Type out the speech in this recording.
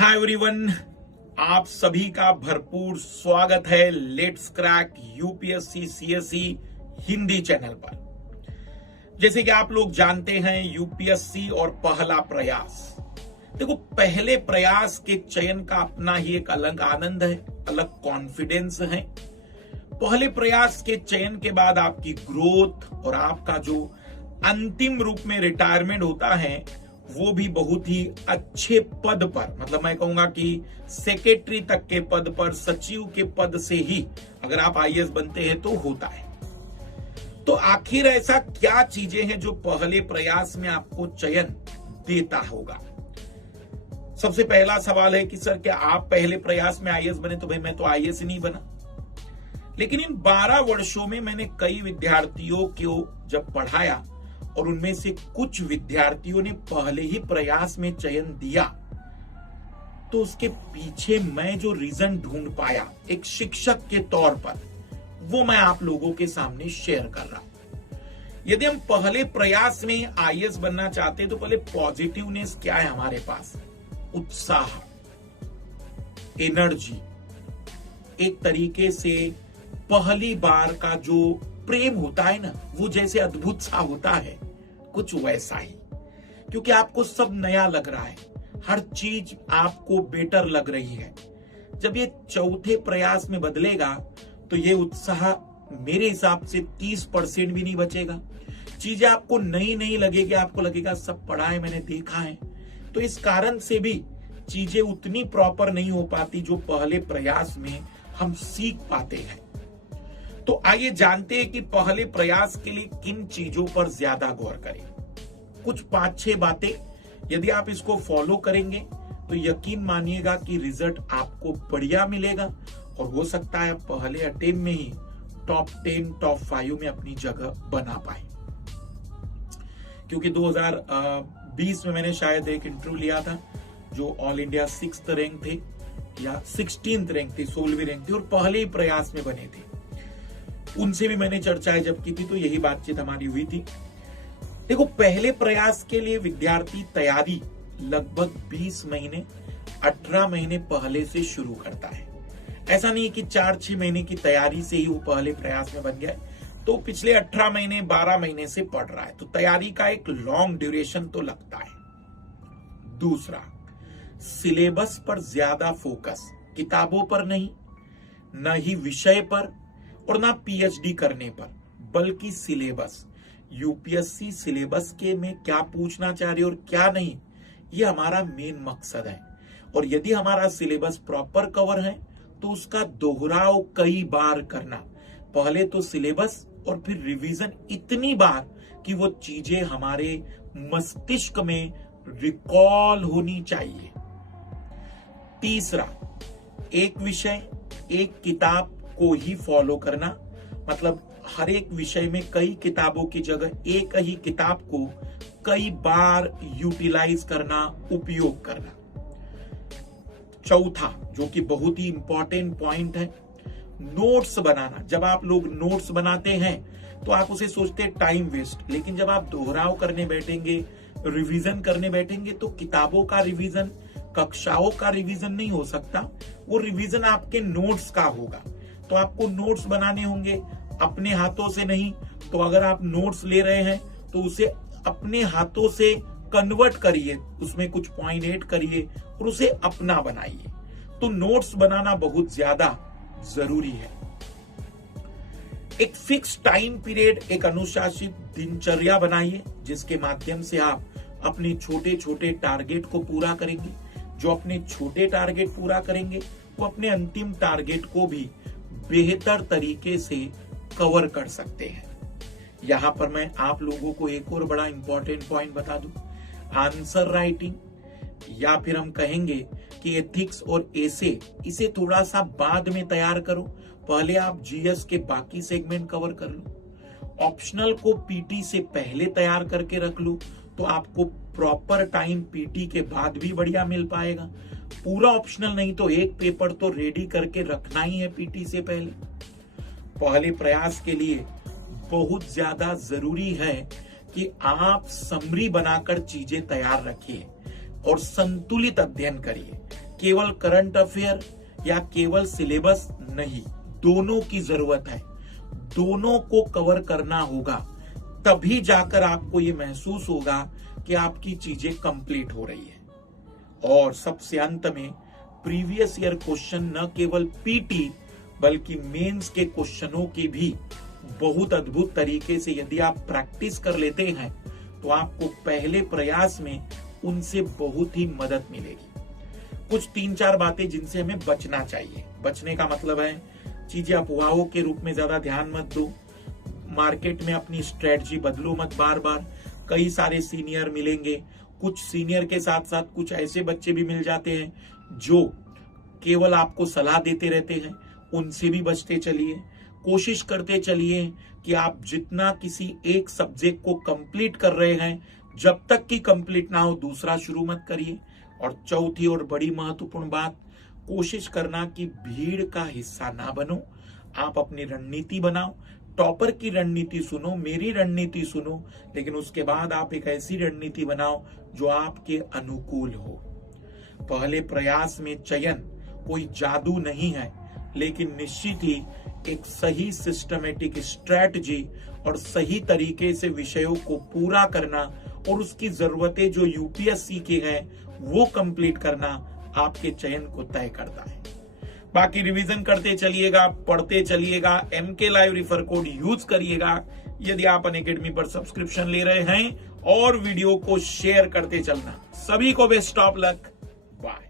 Hi everyone, आप सभी का भरपूर स्वागत है let's crack UPSC CSE Hindi channel पर। जैसे कि आप लोग जानते हैं, यूपीएससी और पहला प्रयास, देखो पहले प्रयास के चयन का अपना ही एक अलग आनंद है, अलग कॉन्फिडेंस है। पहले प्रयास के चयन के बाद आपकी ग्रोथ और आपका जो अंतिम रूप में रिटायरमेंट होता है वो भी बहुत ही अच्छे पद पर, मतलब मैं कहूंगा कि सेक्रेटरी तक के पद पर, सचिव के पद से ही अगर आप आईएएस बनते हैं तो होता है। तो आखिर ऐसा क्या चीजें हैं जो पहले प्रयास में आपको चयन देता होगा? सबसे पहला सवाल है कि सर क्या आप पहले प्रयास में आईएएस बने? तो भाई मैं तो आईएएस ही नहीं बना। लेकिन इन 12 वर्षों में मैंने कई विद्यार्थियों को जब पढ़ाया और उनमें से कुछ विद्यार्थियों ने पहले ही प्रयास में चयन दिया, तो उसके पीछे मैं जो रीजन ढूंढ पाया एक शिक्षक के तौर पर, वो मैं आप लोगों के सामने शेयर कर रहा हूं। यदि हम पहले प्रयास में आईएएस बनना चाहते हैं तो पहले पॉजिटिवनेस क्या है हमारे पास? उत्साह, एनर्जी, एक तरीके से पहली बार का जो प्रेम होता है ना, वो जैसे अद्भुत सा होता है, कुछ वैसा ही। क्योंकि आपको सब नया लग रहा है, हर चीज आपको बेटर लग रही है। जब ये चौथे प्रयास में बदलेगा तो ये उत्साह मेरे हिसाब से 30% भी नहीं बचेगा। चीजें आपको नई नहीं लगेगी, आपको लगेगा सब पढ़ा है, मैंने देखा है। तो इस कारण से भी चीजें उतनी प्रॉपर नहीं हो पाती जो पहले प्रयास में हम सीख पाते हैं। तो आइए जानते हैं कि पहले प्रयास के लिए किन चीजों पर ज्यादा गौर करें। कुछ 5-6 बातें यदि आप इसको फॉलो करेंगे तो यकीन मानिएगा कि रिजल्ट आपको बढ़िया मिलेगा और हो सकता है पहले अटेम्प्ट में ही टॉप 10, टॉप 5 में अपनी जगह बना पाए। क्योंकि 2020 में मैंने शायद एक इंटरव्यू लिया था जो ऑल इंडिया 6th रैंक थे या 16th रैंक थे, 16वीं रैंक थी और पहले ही प्रयास में बने थे। उनसे भी मैंने चर्चाएं जब की थी तो यही बातचीत हमारी हुई थी। देखो पहले प्रयास के लिए विद्यार्थी तैयारी लगभग 20 महीने 18 महीने पहले से शुरू करता है। ऐसा नहीं कि 4-6 महीने की तैयारी से ही वो पहले प्रयास में बन गया, तो पिछले 18 महीने 12 महीने से पढ़ रहा है, तो तैयारी का एक लॉन्ग ड्यूरेशन तो लगता है। दूसरा, सिलेबस पर ज्यादा फोकस, किताबों पर नहीं, न ही विषय पर और ना पीएचडी करने पर, बल्कि सिलेबस। यूपीएससी सिलेबस के में क्या पूछना चाह रही है और क्या नहीं, ये हमारा मेन मकसद है। और यदि हमारा सिलेबस प्रॉपर कवर है तो उसका दोहराव कई बार करना, पहले तो सिलेबस और फिर रिवीजन इतनी बार कि वो चीजें हमारे मस्तिष्क में रिकॉल होनी चाहिए। तीसरा, एक विषय एक किताब को ही फॉलो करना, मतलब हर एक विषय में कई किताबों की जगह एक ही किताब को कई बार यूटिलाइज करना, उपयोग करना। चौथा, जो कि बहुत ही इंपॉर्टेंट पॉइंट है, नोट्स बनाना। जब आप लोग नोट्स बनाते हैं तो आप उसे सोचते हैं टाइम वेस्ट, लेकिन जब आप दोहराव करने बैठेंगे, रिवीजन करने बैठेंगे तो किताबों का रिवीजन, कक्षाओं का रिवीजन नहीं हो सकता, वो रिवीजन आपके नोट्स का होगा। तो आपको नोट्स बनाने होंगे, अपने हाथों से नहीं। तो अगर आप नोट्स ले रहे हैं तो उसे अपने हाथों से कन्वर्ट करिए, उसमें कुछ पॉइंट ऐड करिए और उसे अपना बनाइए। तो नोट्स बनाना बहुत ज्यादा जरूरी है। एक फिक्स टाइम पीरियड, एक अनुशासित दिनचर्या बनाइए जिसके माध्यम से आप अपने छोटे छोटे टारगेट को पूरा करेंगे। जो अपने छोटे टारगेट पूरा करेंगे वो अपने अंतिम टारगेट को भी बेहतर तरीके से कवर कर सकते हैं। यहां पर मैं आप लोगों को एक और बड़ा इंपॉर्टेंट पॉइंट बता दूं, आंसर राइटिंग या फिर हम कहेंगे कि एथिक्स और एसे, इसे थोड़ा सा बाद में तैयार करो। पहले आप जीएस के बाकी सेगमेंट कवर कर लो। ऑप्शनल को पीटी से पहले तैयार करके रख लो तो आपको प्रॉपर टाइम पीटी के बाद भी बढ़िया मिल पाएगा। पूरा ऑप्शनल नहीं तो एक पेपर तो रेडी करके रखना ही है पीटी से पहले। पहले प्रयास के लिए बहुत ज्यादा जरूरी है कि आप समरी बनाकर चीजें तैयार रखिए और संतुलित अध्ययन करिए। केवल करंट अफेयर या केवल सिलेबस नहीं, दोनों की जरूरत है। दोनों को कवर करना होगा, तभी जाकर आपको ये महसूस होगा कि आपकी चीजें कंप्लीट हो रही है। और सबसे अंत में प्रीवियस ईयर क्वेश्चन न केवल पीटी बल्कि मेंस के क्वेश्चनों की भी बहुत अद्भुत तरीके से यदि आप प्रैक्टिस कर लेते हैं तो आपको पहले प्रयास में उनसे बहुत ही मदद मिलेगी। कुछ 3-4 बातें जिनसे हमें बचना चाहिए। बचने का मतलब है चीजें अफवाहों के रूप में ज्यादा ध्यान मत दो, मार्केट में अपनी स्ट्रेटजी बदलो मत बार बार। कई सारे सीनियर मिलेंगे, कुछ सीनियर के साथ साथ कुछ ऐसे बच्चे भी मिल जाते हैं जो केवल आपको सलाह देते रहते हैं, उनसे भी बचते चलिए। कोशिश करते चलिए कि आप जितना किसी एक सब्जेक्ट को कंप्लीट कर रहे हैं, जब तक कि कंप्लीट ना हो दूसरा शुरू मत करिए। और चौथी और बड़ी महत्वपूर्ण बात, कोशिश करना कि भीड़ का हिस्सा ना बनो, आप अपनी रणनीति बनाओ। टॉपर की रणनीति सुनो, मेरी रणनीति सुनो, लेकिन उसके बाद आप एक ऐसी रणनीति बनाओ जो आपके अनुकूल हो। पहले प्रयास में चयन कोई जादू नहीं है, लेकिन निश्चित ही एक सही सिस्टमेटिक स्ट्रेटजी और सही तरीके से विषयों को पूरा करना और उसकी जरूरतें जो यूपीएससी की है वो कंप्लीट करना आपके चयन को तय करता है। बाकी रिवीजन करते चलिएगा, पढ़ते चलिएगा, MK live refer code use करिएगा यदि आप अनअकैडमी पर सब्सक्रिप्शन ले रहे हैं, और वीडियो को शेयर करते चलना। सभी को बेस्ट ऑफ लक, बाय।